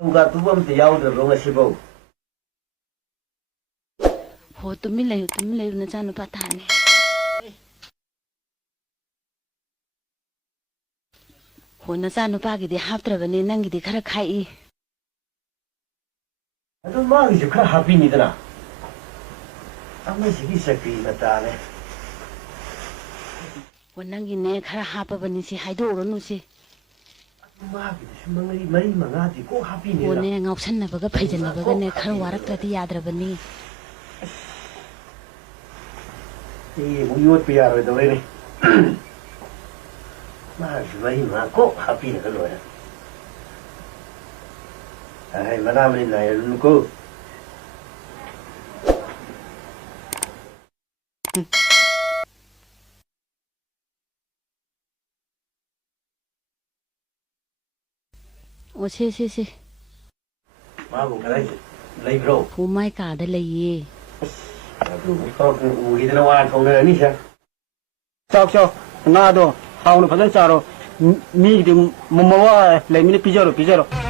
तुमका तू हम याद सिबो हो तुम्हें ले नचा नुपा थाने हो नचा नुपागिदि हाप्त्रबने नंगिदि खरा खाई अदु मागिसु खरा हापिनिदना अमसिगी सकरी मताने हो नंगिने खरा हापबनि सि हाइदोरनु सि मागिसु मंगरी मरी मंगादि को हापिनिदना हो ने ngausannabaga phaijannabaga ne khara warakrati yadrabani ए मुयोत पे यार दो रे मागिसु मरी मा को हापिनिदना लोया ai manamni na luko o se ma bu kai lai bro ho mai ka da laiye adu ko u hidna wa thong ne ni sha chao na do haunu phajan charo mi de momo wa lai mi pijaro